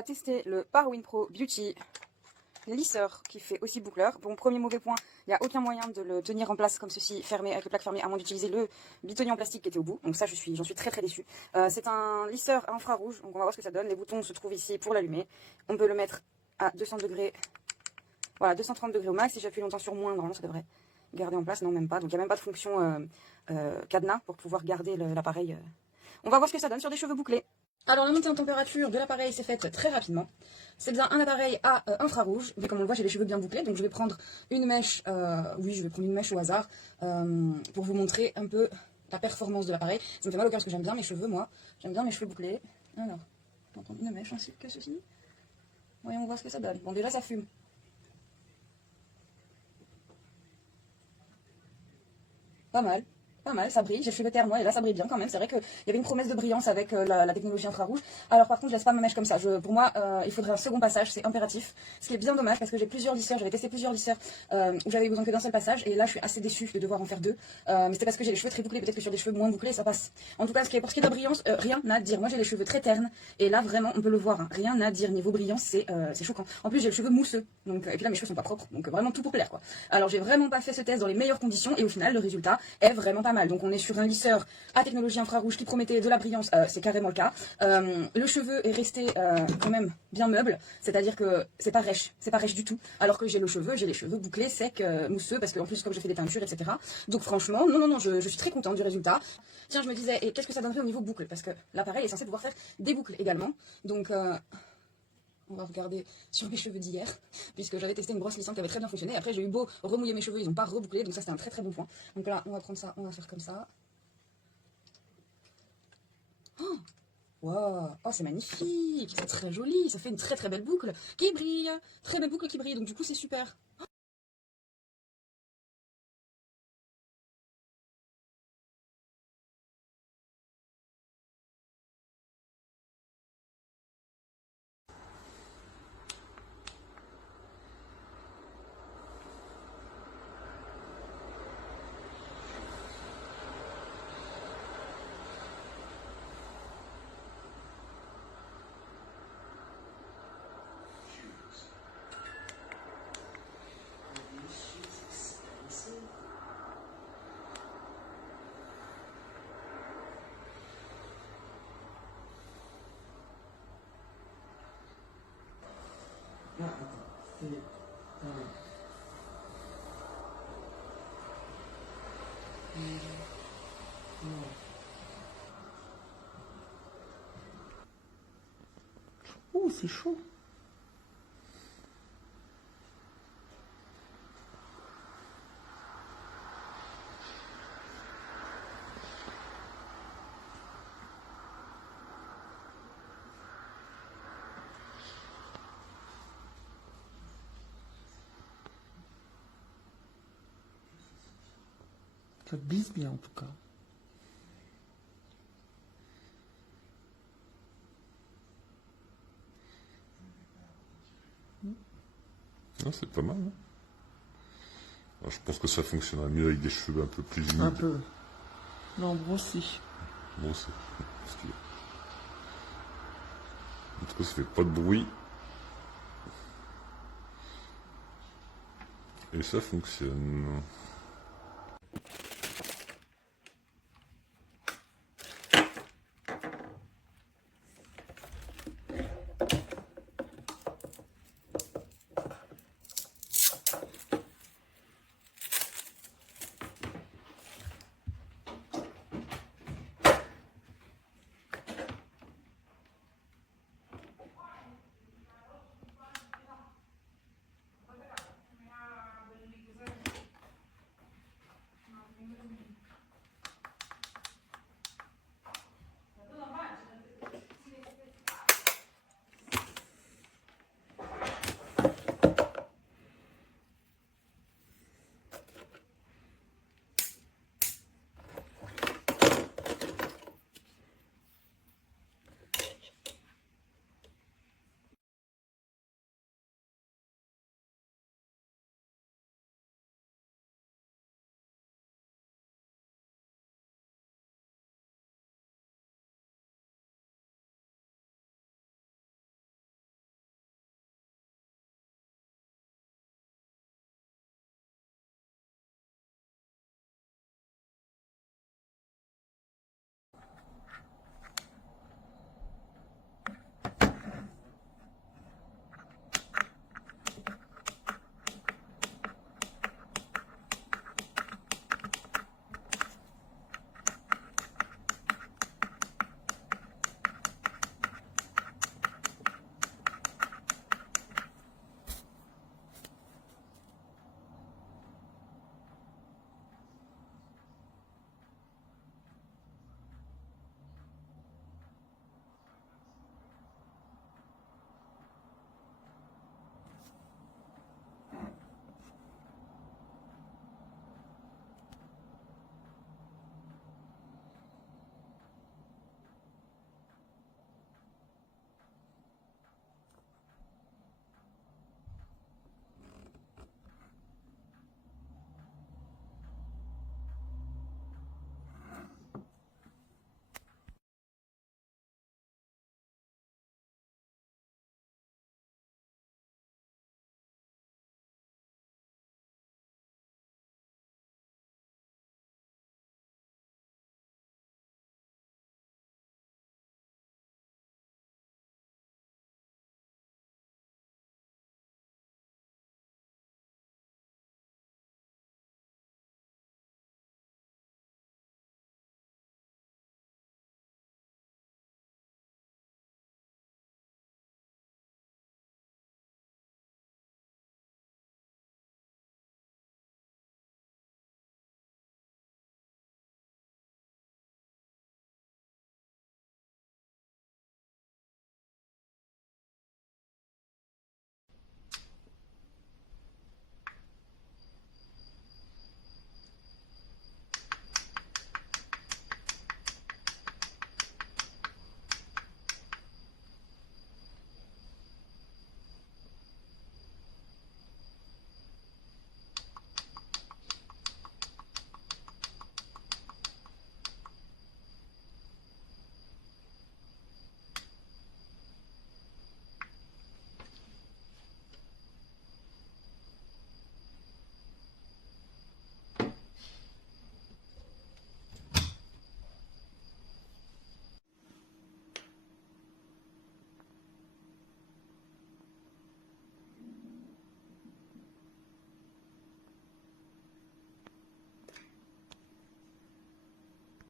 va tester le Parwin Pro Beauty lisseur qui fait aussi boucleur. Bon, premier mauvais point, il n'y a aucun moyen de le tenir en place comme ceci, fermé, avec le plaque fermé, à moins d'utiliser le bitonnier en plastique qui était au bout. Donc ça, j'en suis très très déçue. C'est un lisseur infrarouge, donc on va voir ce que ça donne. Les boutons se trouvent ici pour l'allumer. On peut le mettre à 200 degrés, voilà, 230 degrés au max. Si j'appuie longtemps sur moins, normalement ça devrait garder en place. Non, même pas. Donc il n'y a même pas de fonction cadenas pour pouvoir garder l'appareil. On va voir ce que ça donne sur des cheveux bouclés. Alors la montée en température de l'appareil s'est faite très rapidement. C'est bien un appareil à infrarouge. Mais comme on le voit, j'ai les cheveux bien bouclés, donc je vais prendre une mèche, oui, je vais prendre une mèche au hasard pour vous montrer un peu la performance de l'appareil. Ça me fait mal au cœur parce que j'aime bien mes cheveux, moi. J'aime bien mes cheveux bouclés. Alors, on va prendre une mèche ainsi que ceci. Voyons voir ce que ça donne. Bon, déjà ça fume. Pas mal. Pas mal, ça brille, j'ai le cheveu terre et là ça brille bien quand même. C'est vrai qu'il y avait une promesse de brillance avec la technologie infrarouge. Alors par contre je laisse pas ma mèche comme ça, pour moi il faudrait un second passage, c'est impératif. Ce qui est bien dommage parce que j'ai plusieurs lisseurs, j'avais testé plusieurs lisseurs où j'avais besoin que d'un seul passage. Et là je suis assez déçue de devoir en faire deux. Mais c'était parce que j'ai les cheveux très bouclés, peut-être que sur des cheveux moins bouclés ça passe. En tout cas pour ce qui est de la brillance, rien à dire. Moi j'ai les cheveux très ternes et là vraiment on peut le voir, hein, rien à dire. Niveau brillance c'est choquant. En plus j'ai le cheveu mousseux, donc, et puis là mes cheveux sont pas propres, donc vraiment tout pour plaire quoi. Alors j'ai vraiment pas fait ce test dans les meilleures conditions et au final le résultat est vraiment pas mal. Donc on est sur un lisseur à technologie infrarouge qui promettait de la brillance, c'est carrément le cas. Le cheveu est resté quand même bien meuble, c'est-à-dire que c'est pas rêche du tout. Alors que j'ai les cheveux bouclés, secs, mousseux, parce qu'en plus comme je fais des teintures, etc. Donc franchement, non, je suis très contente du résultat. Tiens, je me disais, et qu'est-ce que ça donnerait au niveau boucle? Parce que l'appareil est censé pouvoir faire des boucles également. Donc on va regarder sur mes cheveux d'hier, puisque j'avais testé une brosse lissante qui avait très bien fonctionné. Après, j'ai eu beau remouiller mes cheveux, ils n'ont pas rebouclé, donc ça c'était un très très bon point. Donc là, on va prendre ça, on va faire comme ça. Oh, wow. Oh, c'est magnifique, c'est très joli, ça fait une très très belle boucle qui brille, très belle boucle qui brille, donc du coup c'est super. Ah, attends, c'est... Oh, c'est chaud. Ça glisse bien en tout cas. Non, c'est pas mal. Hein. Alors, je pense que ça fonctionnera mieux avec des cheveux un peu plus humides. Un peu. Non, brossé. Bon, c'est... En tout cas, ça fait pas de bruit. Et ça fonctionne.